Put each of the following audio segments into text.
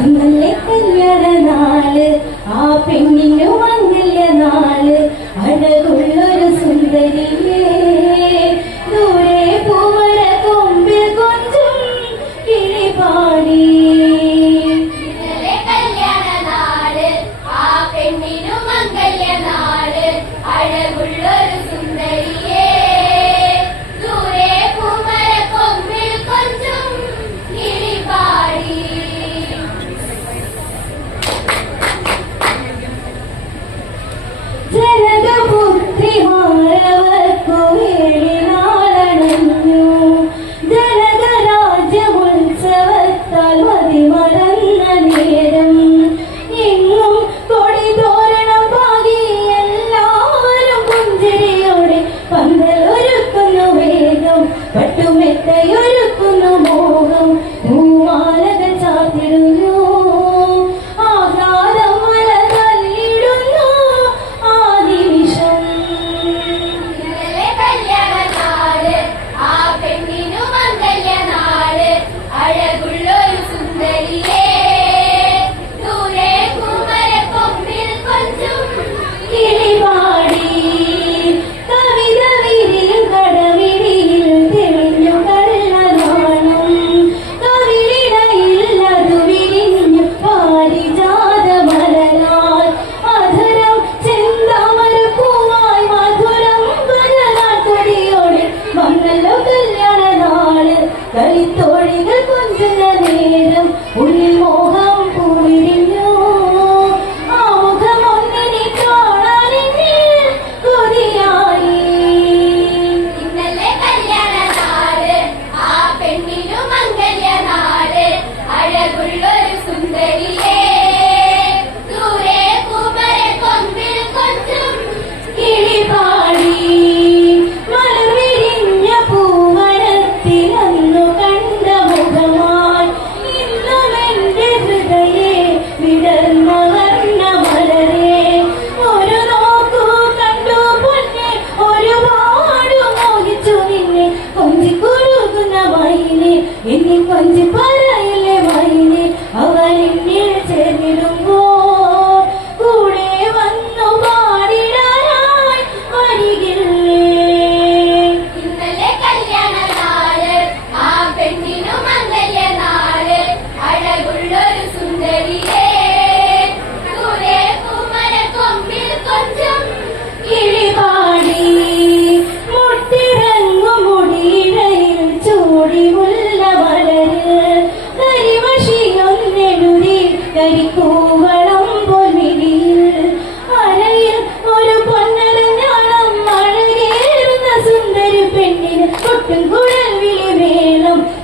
മംഗല്യ കല്യാണ നാൾ ആ പെണ്ണിന്റെ മംഗല്യ നാൾ. അഴകുള്ള കരയൊരുക്കുന്ന മോഹം. என்னை கொஞ்சம்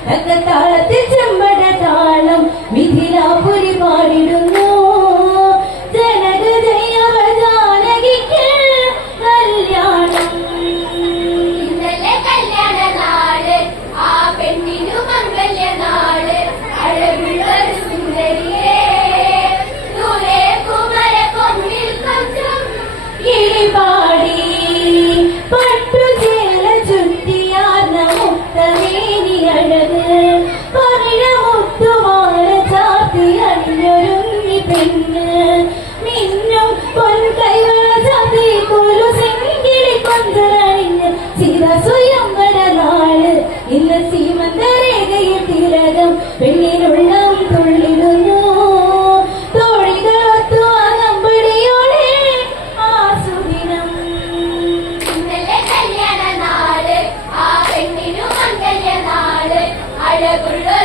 రకతాళతి చెంబడ తాళం మిథిలాపు Hare Krishna.